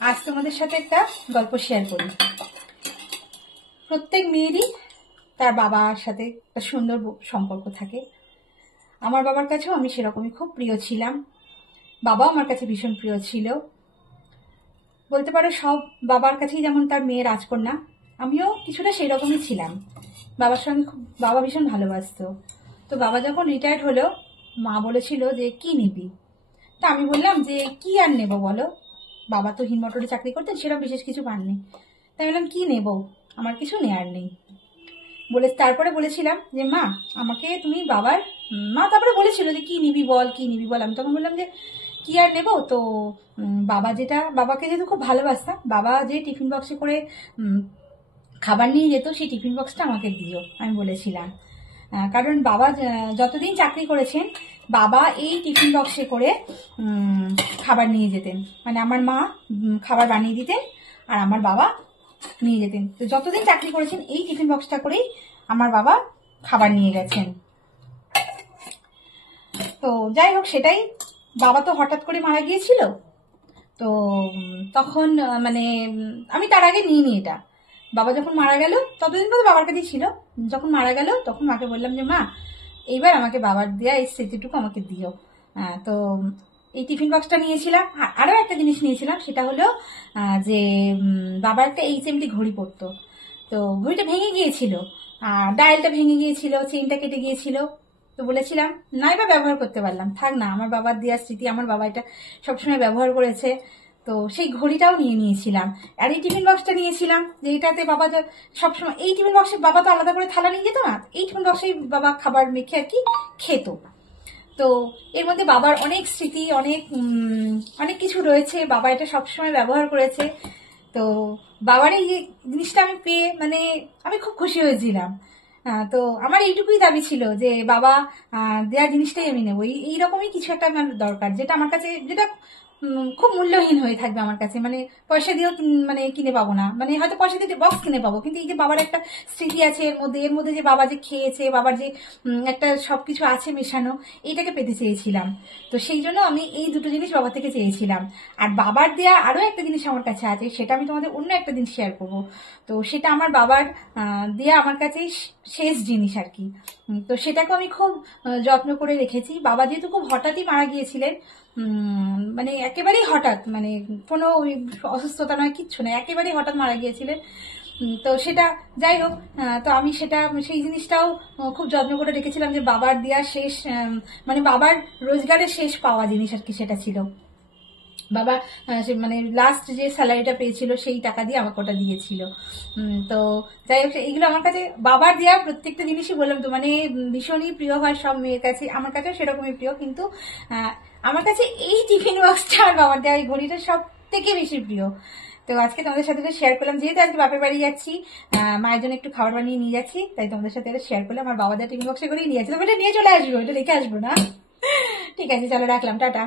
আজ তোমাদের সাথে একটা গল্প শেয়ার করি। প্রত্যেক মেয়েরই তার বাবার সাথে একটা সুন্দর সম্পর্ক থাকে। আমার বাবার কাছেও আমি সেরকমই খুব প্রিয় ছিলাম, বাবাও আমার কাছে ভীষণ প্রিয় ছিল। বলতে পারো সব বাবার কাছেই যেমন তার মেয়ে রাজকন্যা, আমিও কিছুটা সেই রকমই ছিলাম। বাবার সঙ্গে বাবা ভীষণ ভালোবাসতো। তো বাবা যখন রিটায়ার্ড হলো, মা বলেছিল যে কি নিবি। তা আমি বললাম যে কি আর নেব বলো, বাবা তো হিমমটরে চাকরি করতেন, সেরকম বিশেষ কিছু পাননি। তাই বললাম কি নেব, আমার কিছু নেয়ার নেই বলে। তারপরে বলেছিলাম যে মা আমাকে তুমি বাবার, মা তারপরে বলেছিল যে কি নিবি বল, কি নিবি বল। আমি তখন বললাম যে কি আর নেব, তো বাবাকে যেহেতু খুব ভালোবাসতাম, বাবা যে টিফিন বক্সে করে খাবার নিয়ে যেত, সেই টিফিন বক্সটা আমাকে দিও, আমি বলেছিলাম। কারণ বাবা যতদিন চাকরি করেছেন, বাবা এই টিফিন বক্সে করে খাবার নিয়ে যেতেন। মানে আমার মা খাবার বানিয়ে দিতেন আর আমার বাবা নিয়ে যেতেন। তো যতদিন চাকরি করেছেন এই টিফিন বক্সটা করেই আমার বাবা খাবার নিয়ে গেছেন। তো যাই হোক, সেটাই। বাবা তো হঠাৎ করে মারা গিয়েছিল, তো তখন মানে আমি তার আগে নিইনি এটা। বাবা যখন মারা গেল ততদিন পর্যন্ত বাবার কাছেই ছিল। যখন মারা গেল তখন মাকে বললাম যে মা এইবার আমাকে বাবার দেয়া এই স্মৃতিটুকু আমাকে দিও। তো এই টিফিন বক্সটা নিয়েছিলাম। আরও একটা জিনিস নিয়েছিলাম, সেটা হলো যে বাবার একটা HMT ঘড়ি পরতো। তো ঘড়িটা ভেঙে গিয়েছিল, আর ডায়ালটা ভেঙে গিয়েছিল, চেইনটা কেটে গিয়েছিল। তো বলেছিলাম নাই বা ব্যবহার করতে পারলাম, থাক না, আমার বাবার দেওয়ার স্মৃতি, আমার বাবা এটা সবসময় ব্যবহার করেছে। তো সেই ঘড়িটাও নিয়ে নিয়েছিলাম। আর এই টিফিন বক্সটা নিয়েছিলাম যে এটাতে বাবা সবসময়, এই টিফিন বক্সে বাবা তো আলাদা করে থালা নিয়ে যেত না, এই টিফিন বক্সেই বাবা খাবার মেখে আর কি খেত। তো এর মধ্যে বাবার অনেক স্মৃতি, অনেক কিছু রয়েছে, বাবা এটা সবসময় ব্যবহার করেছে। তো বাবার এই জিনিসটা আমি পেয়ে মানে আমি খুব খুশি হয়েছিলাম। তো আমার এইটুকুই দাবি ছিল যে বাবা দেওয়া জিনিসটাই আমি নেবো। এইরকমই কিছু একটা আমার দরকার, যেটা আমার কাছে, যেটা খুব মূল্যহীন হয়ে থাকবে আমার কাছে। মানে পয়সা দিয়েও মানে কিনে পাবো না, মানে হয়তো পয়সা দিয়ে বক্স কিনে পাবো, কিন্তু এই যে বাবার একটা স্মৃতি আছে এর মধ্যে যে বাবা যে খেয়েছে, বাবার যে একটা সবকিছু আছে মেশানো, এইটাকে পেতে চেয়েছিলাম। তো সেই জন্য আমি এই দুটো জিনিস বাবা থেকে চেয়েছিলাম। আর বাবার দেয়া আরো একটা জিনিস আমার কাছে আছে, সেটা আমি তোমাদের অন্য একটা দিন শেয়ার করবো। তো সেটা আমার বাবার দেয়া আমার কাছে শেষ জিনিস আর কি। তো সেটাকে আমি খুব যত্ন করে রেখেছি। বাবা যেহেতু খুব হঠাৎই মারা গিয়েছিলেন, মানে একেবারেই হঠাৎ, মানে কোনো ওই অসুস্থতা নয়, কিচ্ছু নয়, একেবারেই হঠাৎ মারা গিয়েছিলেন। তো সেটা যাই হোক, তো আমি সেই জিনিসটাও খুব যত্ন করে রেখেছিলাম, যে বাবার দেওয়া শেষ, মানে বাবার রোজগারের শেষ পাওয়া জিনিস আর কি সেটা ছিল। বাবা মানে লাস্ট যে স্যালারিটা পেয়েছিল সেই টাকা দিয়ে আমাকে ওটা দিয়েছিল। তো যাই হোক, এইগুলো আমার কাছে বাবার দেওয়া প্রত্যেকটা জিনিসই বললাম তো মানে ভীষণই প্রিয় হয় সব মেয়ের কাছে, আমার কাছেও সেরকমই প্রিয়। কিন্তু আমার কাছে এই টিফিন বক্সটা আর বাবার দেওয়া এই ঘড়িটা সব থেকে বেশি প্রিয়। তো আজকে তোমাদের সাথে শেয়ার করলাম, যেহেতু আজকে বাপের বাড়ি যাচ্ছি, মায়ের জন্য একটু খাবার বানিয়ে নিয়ে যাচ্ছি, তাই তোমাদের সাথে এটা শেয়ার করলাম। আমার বাবা দেওয়া টিফিন বক্সে করেই নিয়ে যাচ্ছি, তবে এটা নিয়ে চলে আসবো, এটা রেখে আসবো না। ঠিক আছে, চলো রাখলাম, টাটা।